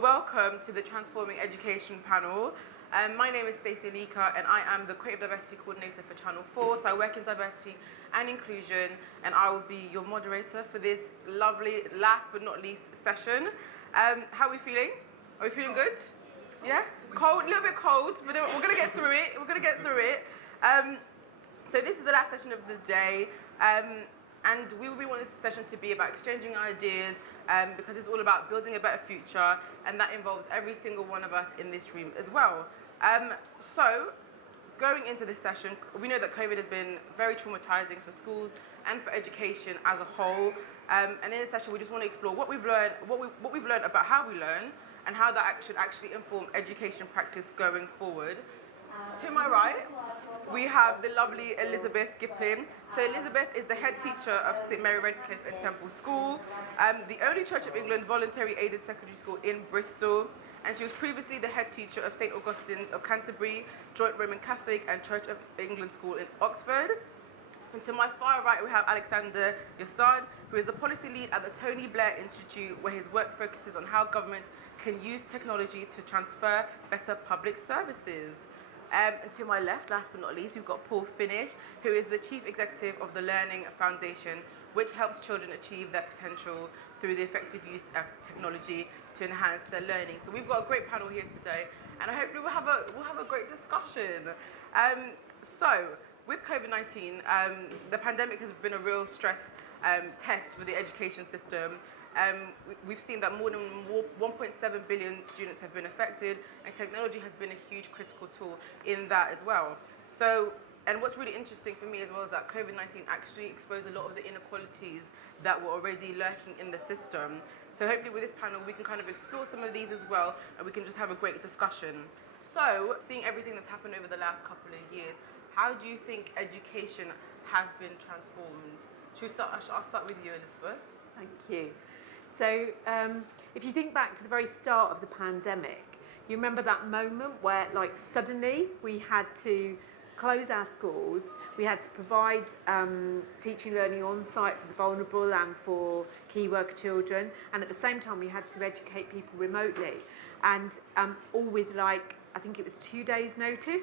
Welcome to the Transforming Education panel. My name is Stacey Olika and I am the Creative Diversity Coordinator for Channel 4. So I work in diversity and inclusion and I will be your moderator for this lovely, last but not least session. How are we feeling? Are we feeling good? Yeah? Cold, a little bit cold, but we're going to get through it. We're going to get through it. So this is the last session of the day. And we will be wanting this session to be about exchanging ideas because it's all about building a better future, and that involves every single one of us in this room as well. So going into this session, we know that COVID has been very traumatising for schools and for education as a whole. And in this session, we just want to explore what we've learned, what we've learned about how we learn, and how that should actually inform education practice going forward. To my right, we have the lovely Elisabeth Gilipin. So Elisabeth is the head teacher of St Mary Redcliffe and Temple School, the only Church of England voluntary aided secondary school in Bristol, and she was previously the head teacher of St Augustine's of Canterbury, Joint Roman Catholic and Church of England School in Oxford. And to my far right, we have Iosad, who is the policy lead at the Tony Blair Institute, where his work focuses on how governments can use technology to transfer better public services. And to my left, last but not least, we've got Finnis, who is the Chief Executive of the Learning Foundation, which helps children achieve their potential through the effective use of technology to enhance their learning. So we've got a great panel here today, and hopefully we'll have a great discussion. So with COVID-19, the pandemic has been a real stress test for the education system. We've seen that more than 1.7 billion students have been affected, and technology has been a huge critical tool in that as well. So, and what's really interesting for me as well is that COVID-19 actually exposed a lot of the inequalities that were already lurking in the system. So hopefully with this panel we can kind of explore some of these as well, and we can just have a great discussion. So, seeing everything that's happened over the last couple of years, how do you think education has been transformed? I'll start with you, Elisabeth. Thank you. So if you think back to the very start of the pandemic, you remember that moment where like suddenly we had to close our schools, we had to provide teaching and learning on site for the vulnerable and for key worker children, and at the same time we had to educate people remotely, and all with like, I think it was 2 days notice.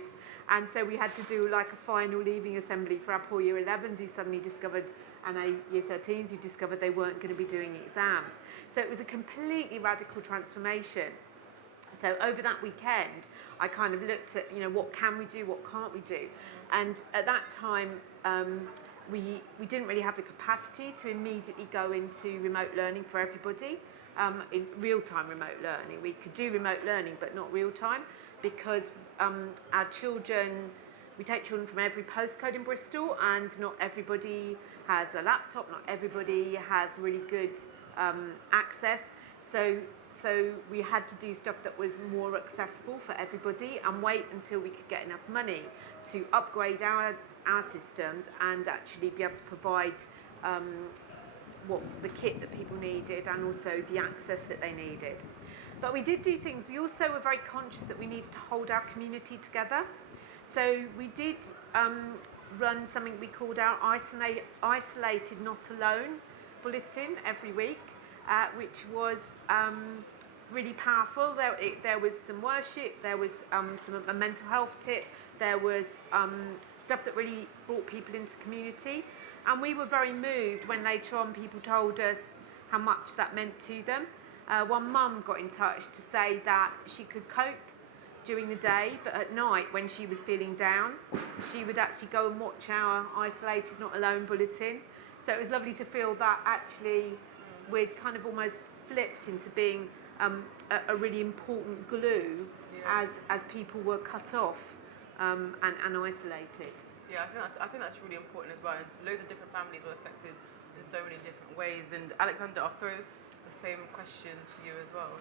And so we had to do like a final leaving assembly for our poor year 11s who suddenly discovered, and our year 13s who discovered they weren't going to be doing exams. So it was a completely radical transformation. So over that weekend, I kind of looked at, what can we do, what can't we do? And at that time, we didn't really have the capacity to immediately go into remote learning for everybody, in real-time remote learning. We could do remote learning, but not real-time, because our children, we take children from every postcode in Bristol, and not everybody has a laptop, not everybody has really good access. So we had to do stuff that was more accessible for everybody and wait until we could get enough money to upgrade our systems and actually be able to provide what the kit that people needed and also the access that they needed. But we did do things. We also were very conscious that we needed to hold our community together. So we did run something we called our Isolated Not Alone bulletin every week, which was really powerful. There was some worship, there was a mental health tip, there was stuff that really brought people into the community. And we were very moved when later on people told us how much that meant to them. One mum got in touch to say that she could cope during the day, but at night when she was feeling down, she would actually go and watch our Isolated Not Alone bulletin. So it was lovely to feel that actually we'd kind of almost flipped into being a really important glue as people were cut off and isolated. Yeah, I think that's really important as well. And loads of different families were affected in so many different ways. And Alexander, I'll throw the same question to you as well.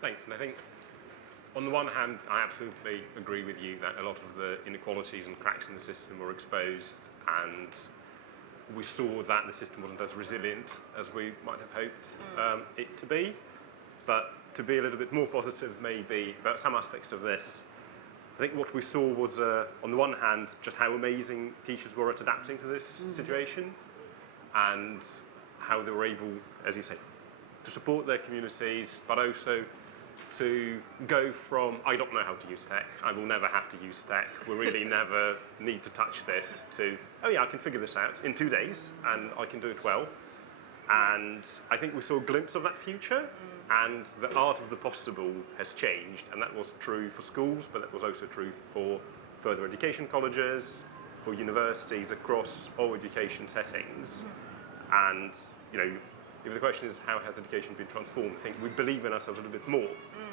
Thanks. And I think on the one hand, I absolutely agree with you that a lot of the inequalities and cracks in the system were exposed, and we saw that the system wasn't as resilient as we might have hoped it to be. But to be a little bit more positive maybe about some aspects of this, I think what we saw was, on the one hand, just how amazing teachers were at adapting to this situation, and how they were able, as you say, to support their communities, but also to go from, I don't know how to use tech, I will never have to use tech, we'll really never need to touch this, to, oh yeah, I can figure this out in 2 days, and I can do it well. And I think we saw a glimpse of that future, and the art of the possible has changed, and that was true for schools, but that was also true for further education colleges, for universities across all education settings. And, you know, if the question is how has education been transformed, I think we believe in ourselves a little bit more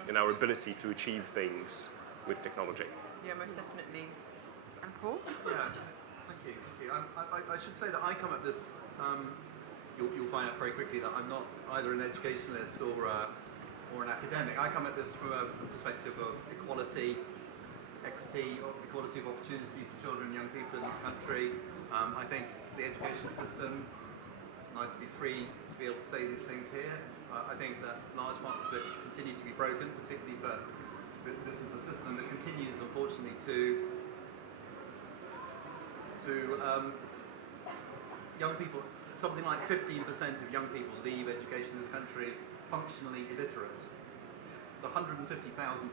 in our ability to achieve things with technology. Yeah, most definitely. And Paul? Yeah, thank you. I should say that I come at this, you'll find out very quickly that I'm not either an educationalist or an academic. I come at this from a perspective of equality, equity, equality of opportunity for children and young people in this country. I think the education system, it's nice to be free to be able to say these things here. I think that large parts of it continue to be broken, particularly for this is a system that continues, unfortunately, to young people. Something like 15% of young people leave education in this country functionally illiterate. It's 150,000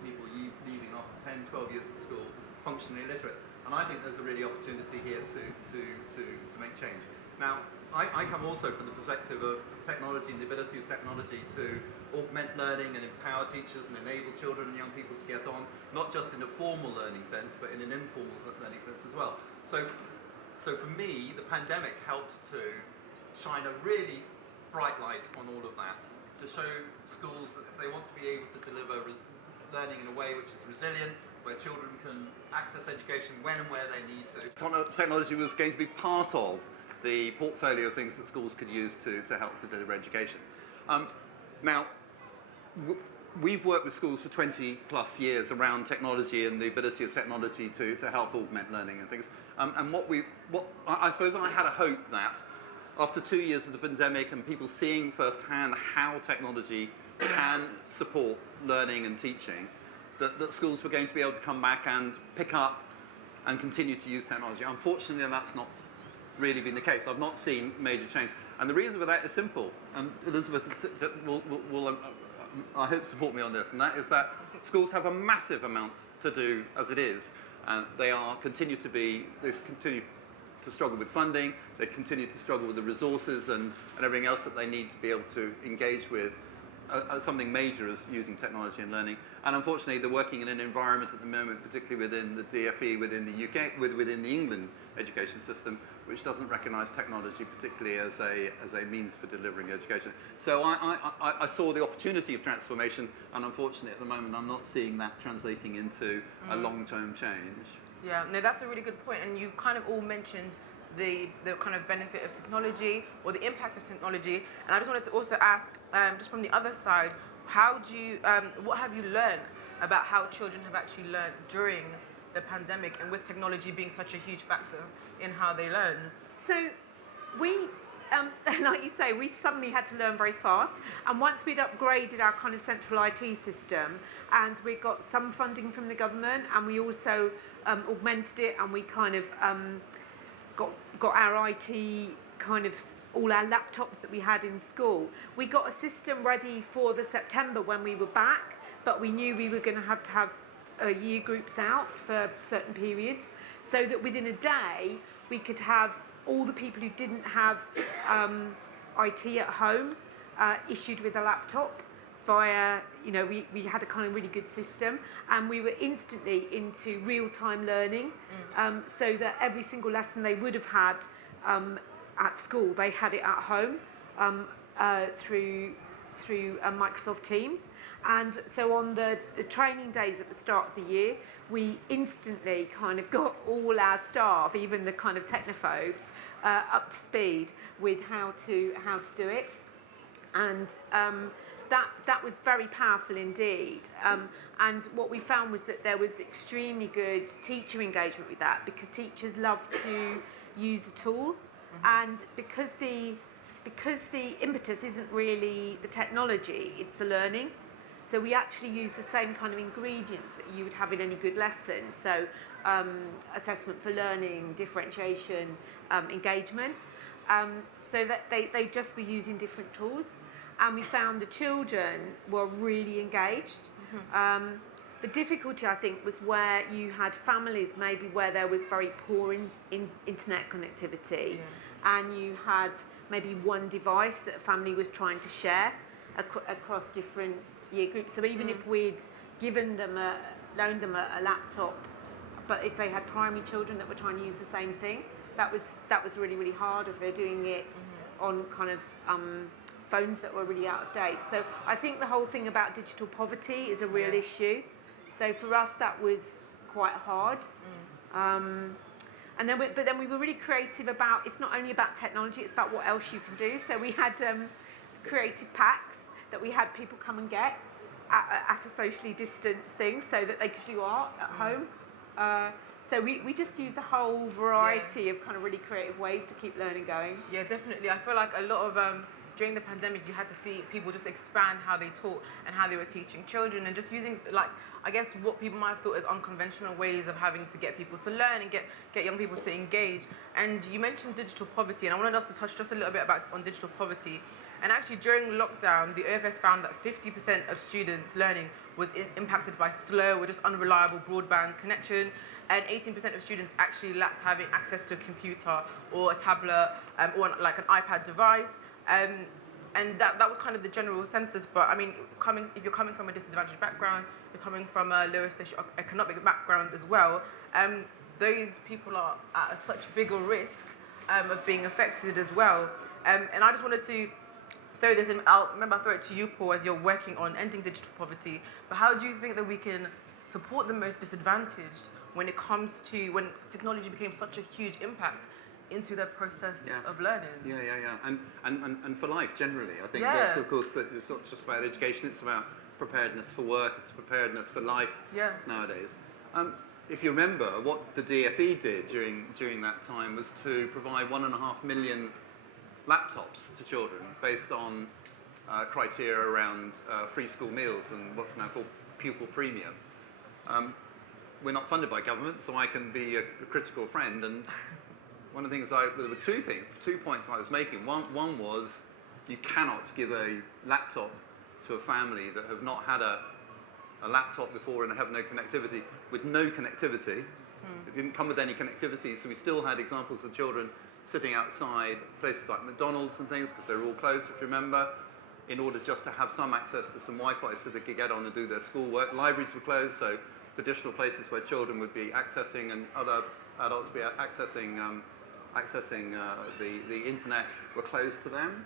people leaving after 10, 12 years at school functionally illiterate. And I think there's a really opportunity here to make change. Now, I come also from the perspective of technology and the ability of technology to augment learning and empower teachers and enable children and young people to get on, not just in a formal learning sense, but in an informal learning sense as well. So for me, the pandemic helped to shine a really bright light on all of that, to show schools that if they want to be able to deliver learning in a way which is resilient, where children can access education when and where they need to. Technology was going to be part of the portfolio of things that schools could use to help to deliver education. Now, we've worked with schools for 20 plus years around technology and the ability of technology to help augment learning and things. And I suppose I had a hope that after 2 years of the pandemic and people seeing firsthand how technology can support learning and teaching, that schools were going to be able to come back and pick up and continue to use technology. Unfortunately, that's not really been the case. I've not seen major change. And the reason for that is simple, and Elisabeth will I hope, support me on this, and that is that schools have a massive amount to do as it is, and they continue to struggle with funding, they continue to struggle with the resources and everything else that they need to be able to engage with something major as using technology and learning. And unfortunately, they're working in an environment at the moment, particularly within the DfE, within the UK, within the England education system, which doesn't recognise technology particularly as a means for delivering education. So I saw the opportunity of transformation, and unfortunately at the moment I'm not seeing that translating into a long-term change. Yeah, no, that's a really good point, and you kind of all mentioned the kind of benefit of technology or the impact of technology, and I just wanted to also ask, just from the other side, what have you learned about how children have actually learned during the pandemic, and with technology being such a huge factor in how they learn? So we, like you say, we suddenly had to learn very fast, and once we'd upgraded our kind of central IT system, and we got some funding from the government, and we also augmented it, and we kind of got our IT kind of all our laptops that we had in school. We got a system ready for the September when we were back, but we knew we were going to have year groups out for certain periods, so that within a day we could have all the people who didn't have IT at home issued with a laptop via, we had a kind of really good system, and we were instantly into real-time learning, so that every single lesson they would have had at school, they had it at home through Microsoft Teams. And so on the training days at the start of the year, we instantly kind of got all our staff, even the kind of technophobes, up to speed with how to do it. And that was very powerful indeed. And what we found was that there was extremely good teacher engagement with that, because teachers love to use a tool, and because the impetus isn't really the technology, it's the learning. So we actually use the same kind of ingredients that you would have in any good lesson. So assessment for learning, differentiation, engagement. So that they just were using different tools. and we found the children were really engaged. The difficulty, I think, was where you had families maybe where there was very poor in internet connectivity, and you had maybe one device that a family was trying to share across different year groups. So even if we'd given them loaned them a laptop, but if they had primary children that were trying to use the same thing, that was really, really hard if they're doing it on kind of phones that were really out of date. So I think the whole thing about digital poverty is a real issue. So for us, that was quite hard. And then, but then we were really creative about, it's not only about technology, it's about what else you can do. So we had creative packs that we had people come and get at a socially distanced thing so that they could do art at home. So we just used a whole variety of kind of really creative ways to keep learning going. Yeah, definitely. I feel like a lot of, during the pandemic, you had to see people just expand how they taught and how they were teaching children, and just using, like, I guess what people might have thought as unconventional ways of having to get people to learn and get young people to engage. And you mentioned digital poverty, and I wanted us to touch just a little bit on digital poverty. And actually, during lockdown, the OFS found that 50% of students' learning was impacted by slow or just unreliable broadband connection, and 18% of students actually lacked having access to a computer or a tablet or like an iPad device. And that was kind of the general census. But I mean, if you're coming from a disadvantaged background, you're coming from a lower socioeconomic background as well, those people are at such bigger risk of being affected as well. And I just wanted to throw this in. I'll throw it to you, Paul, as you're working on ending digital poverty. But how do you think that we can support the most disadvantaged when it comes to when technology became such a huge impact into their process of learning? And for life generally, I think that's, of course, that it's not just about education, it's about preparedness for work, it's preparedness for life nowadays. If you remember, what the DFE did during that time was to provide 1.5 million laptops to children based on criteria around free school meals and what's now called pupil premium. We're not funded by government, so I can be a critical friend. And one of the things there were two points I was making. One was you cannot give a laptop to a family that have not had a laptop before and have no connectivity, with no connectivity. It didn't come with any connectivity, so we still had examples of children sitting outside places like McDonald's and things, because they were all closed, if you remember, in order just to have some access to some Wi-Fi so they could get on and do their schoolwork. Libraries were closed, so traditional places where children would be accessing and other adults be accessing the internet were closed to them.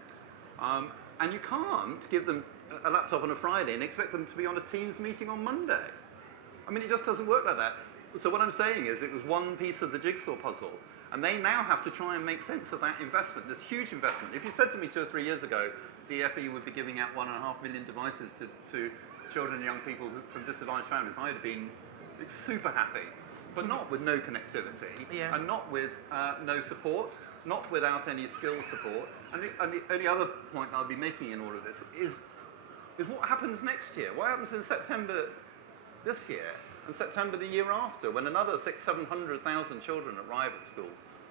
And you can't give them a laptop on a Friday and expect them to be on a Teams meeting on Monday. I mean, it just doesn't work like that. So what I'm saying is it was one piece of the jigsaw puzzle, and they now have to try and make sense of that investment, this huge investment. If you said to me 2 or 3 years ago, DFE would be giving out 1.5 million devices to children and young people from disadvantaged families, I'd have been super happy, but not with no connectivity, and not with no support, not without any skills support. And the only other point I'll be making in all of this is what happens next year? What happens in September this year and September the year after, when another 600,000-700,000 children arrive at school?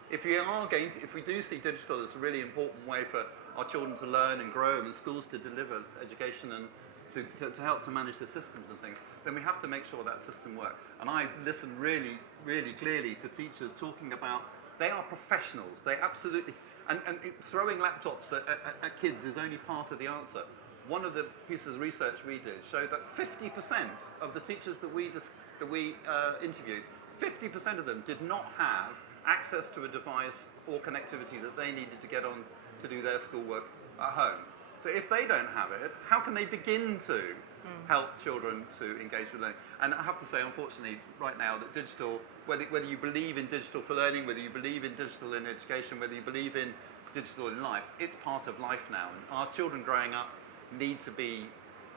If we do see digital as a really important way for our children to learn and grow and schools to deliver education and to help to manage the systems and things, then we have to make sure that system works. And I listen really, really clearly to teachers talking about they are professionals. They absolutely, and throwing laptops at kids is only part of the answer. One of the pieces of research we did showed that 50% of the teachers that we interviewed, 50% of them did not have access to a device or connectivity that they needed to get on to do their schoolwork at home. So if they don't have it, how can they begin to help children to engage with learning? And I have to say, unfortunately, right now, that digital, whether you believe in digital for learning, whether you believe in digital in education, whether you believe in digital in life, it's part of life now. And our children growing up need to be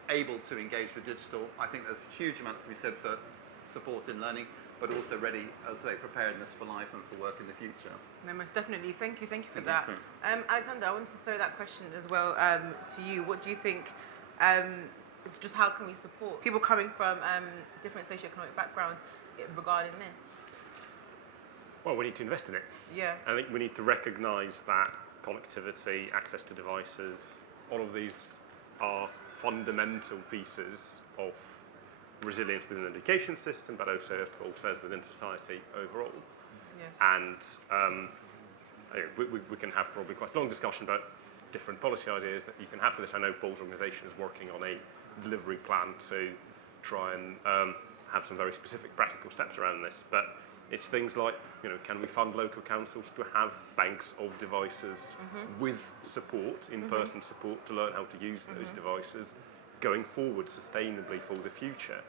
able to engage with digital. I think there's huge amounts to be said for support in learning, but also ready, as I say, preparedness for life and for work in the future. No, most definitely. Thank you for that. Alexander, I wanted to throw that question as well to you. What do you think, it's just how can we support people coming from different socioeconomic backgrounds regarding this? Well, we need to invest in it. Yeah. I think we need to recognise that connectivity, access to devices, all of these are fundamental pieces of resilience within the education system, but also, as Paul says, within society overall. Yeah. And we can have probably quite a long discussion about different policy ideas that you can have for this. I know Paul's organisation is working on a delivery plan to try and have some very specific practical steps around this. But it's things like, can we fund local councils to have banks of devices with support, in-person support, to learn how to use those devices going forward sustainably for the future?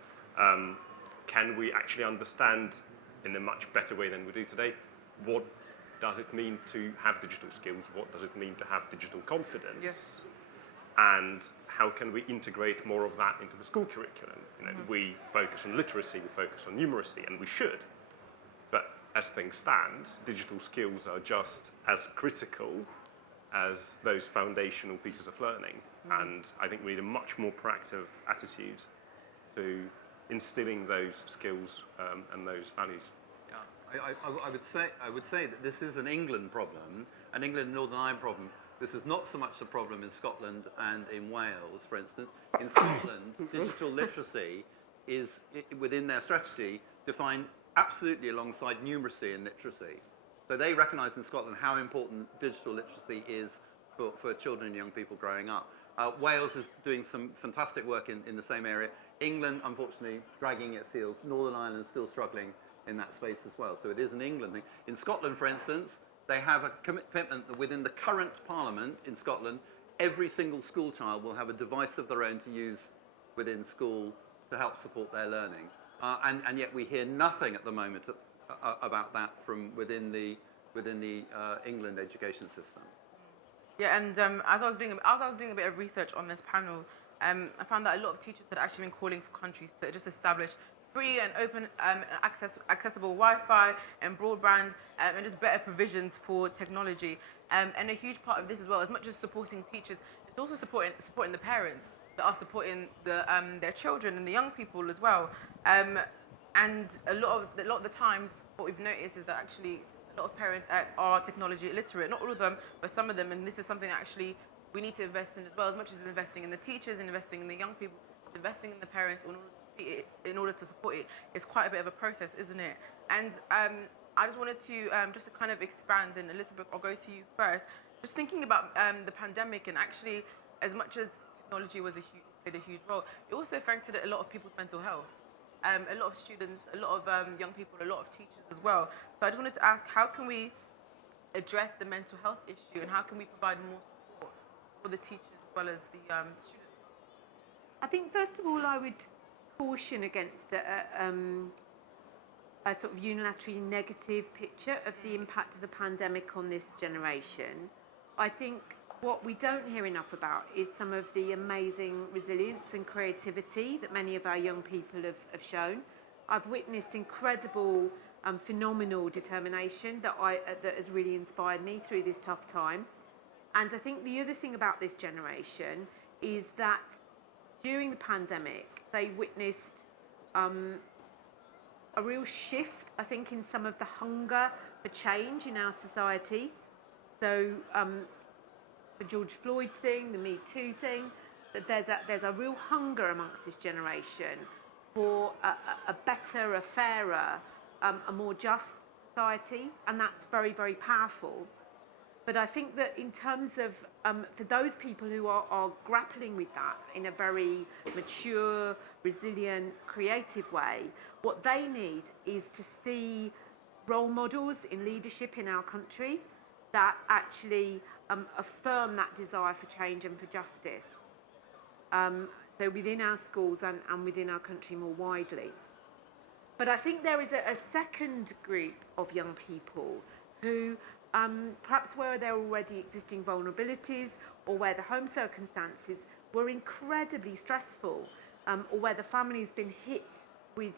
Can we actually understand in a much better way than we do today what does it mean to have digital skills? What does it mean to have digital confidence? Yes. And how can we integrate more of that into the school curriculum? We focus on literacy, we focus on numeracy, and we should. But as things stand, digital skills are just as critical as those foundational pieces of learning. And I think we need a much more proactive attitude to instilling those skills and those values. I would say that this is an England problem, an England and Northern Ireland problem. This is not so much a problem in Scotland and in Wales, for instance. In Scotland, digital literacy is, within their strategy, defined absolutely alongside numeracy and literacy. So they recognise in Scotland how important digital literacy is for children and young people growing up. Wales is doing some fantastic work in the same area. England, unfortunately, dragging its heels. Northern Ireland is still struggling in that space as well. So it is an England thing. In Scotland, for instance, they have a commitment that within the current parliament in Scotland, every single school child will have a device of their own to use within school to help support their learning. And yet we hear nothing at the moment about that from within the England education system. Yeah, and as I was doing a bit of research on this panel, I found that a lot of teachers had actually been calling for countries to just establish free and open accessible Wi-Fi and broadband and just better provisions for technology. And a huge part of this as well, as much as supporting teachers, it's also supporting the parents that are supporting their children and the young people as well. And a lot of the times, what we've noticed is that actually a lot of parents are technology illiterate. Not all of them, but some of them. And this is something that actually we need to invest in as well. As much as investing in the teachers and investing in the young people, investing in the parents in order to support it is quite a bit of a process, isn't it? And I just wanted to just to kind of expand, and Elisabeth, I'll go to you first. Just thinking about the pandemic, and actually, as much as technology played a huge role, it also affected a lot of people's mental health. A lot of students, a lot of young people, a lot of teachers as well. So I just wanted to ask, how can we address the mental health issue, and how can we provide more support for the teachers as well as the students? I think first of all, I would caution against a sort of unilaterally negative picture of the impact of the pandemic on this generation. I think what we don't hear enough about is some of the amazing resilience and creativity that many of our young people have shown. I've witnessed incredible, phenomenal determination that has really inspired me through this tough time. And I think the other thing about this generation is that during the pandemic, they witnessed a real shift, I think, in some of the hunger for change in our society. So the George Floyd thing, the Me Too thing, that there's a real hunger amongst this generation for a better, a fairer, a more just society, and that's very, very powerful. But I think that in terms of, for those people who are grappling with that in a very mature, resilient, creative way, what they need is to see role models in leadership in our country that actually affirm that desire for change and for justice. So within our schools and within our country more widely. But I think there is a second group of young people who perhaps where there are already existing vulnerabilities, or where the home circumstances were incredibly stressful, or where the family's been hit with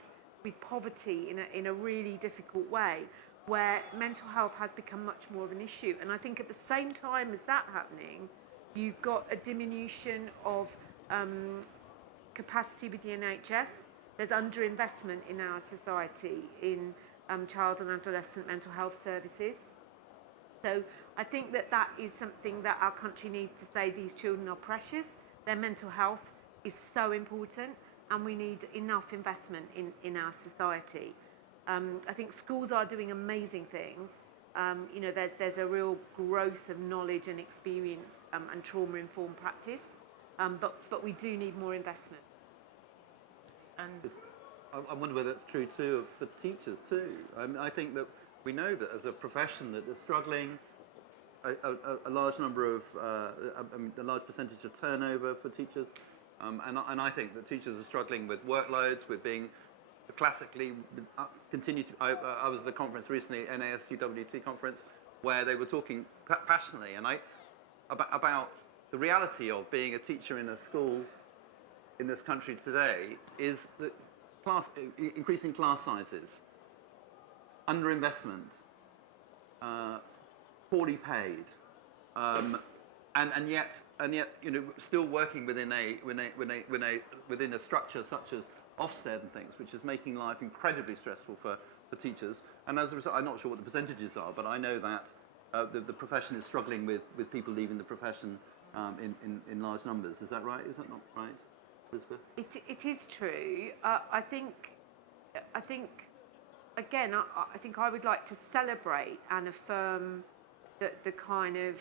poverty in a really difficult way, where mental health has become much more of an issue. And I think at the same time as that happening, you've got a diminution of capacity with the NHS. There's underinvestment in our society in child and adolescent mental health services. So I think that is something that our country needs to say: these children are precious, their mental health is so important, and we need enough investment in our society. I think schools are doing amazing things. You know, there's a real growth of knowledge and experience and trauma-informed practice, but we do need more investment. And I wonder whether that's true too for teachers too. I think that we know that as a profession that they're struggling. A large number of a large percentage of turnover for teachers, and I think that teachers are struggling with workloads, with being classically continue to. I was at a conference recently, NASUWT conference, where they were talking passionately, and about the reality of being a teacher in a school in this country today is that increasing class sizes, underinvestment. Poorly paid, and yet, you know, still working within a structure such as Ofsted and things, which is making life incredibly stressful for teachers. And as a result, I'm not sure what the percentages are, but I know that the profession is struggling with people leaving the profession in large numbers. Is that right? Is that not right, Elisabeth? It is true. I think. Again, I think I would like to celebrate and affirm the kind of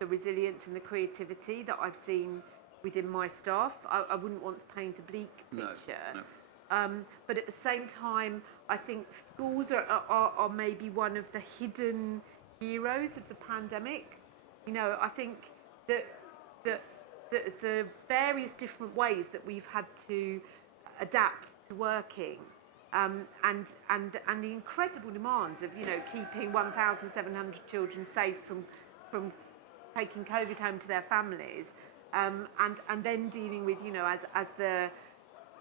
the resilience and the creativity that I've seen within my staff. I wouldn't want to paint a bleak picture. No. But at the same time, I think schools are maybe one of the hidden heroes of the pandemic. You know, I think that the various different ways that we've had to adapt to working. And the incredible demands of, you know, keeping 1,700 children safe from taking COVID home to their families, and then dealing with, you know, as the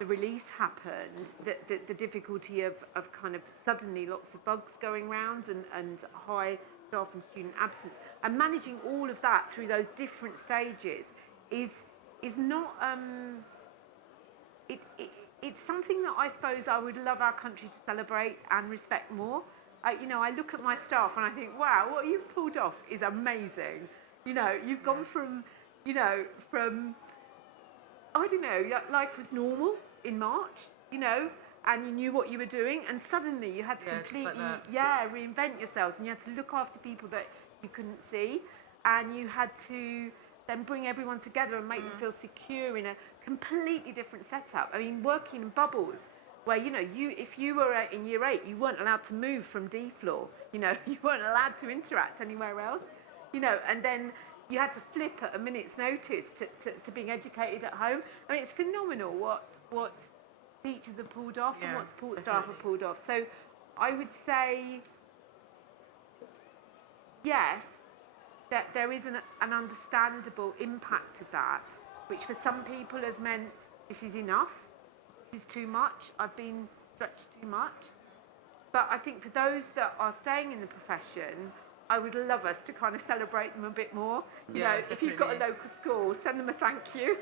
release happened, the difficulty of kind of suddenly lots of bugs going round and high staff and student absence, and managing all of that through those different stages is not it's something that I suppose I would love our country to celebrate and respect more. You know, I look at my staff and I think, wow, what you've pulled off is amazing. You know, you've gone from I don't know, life was normal in March, you know, and you knew what you were doing, and suddenly you had to completely, reinvent yourselves, and you had to look after people that you couldn't see, and you had to then bring everyone together and make them feel secure in a completely different setup. I mean, working in bubbles where, you know, if you were in year 8, you weren't allowed to move from D floor, you know, you weren't allowed to interact anywhere else, you know, and then you had to flip at a minute's notice to being educated at home. I mean, it's phenomenal what teachers have pulled off and what support staff have pulled off. So I would say, yes, that there is an understandable impact of that, which for some people has meant this is enough, this is too much, I've been stretched too much. But I think for those that are staying in the profession, I would love us to kind of celebrate them a bit more. You know, definitely. If you've got a local school, send them a thank you.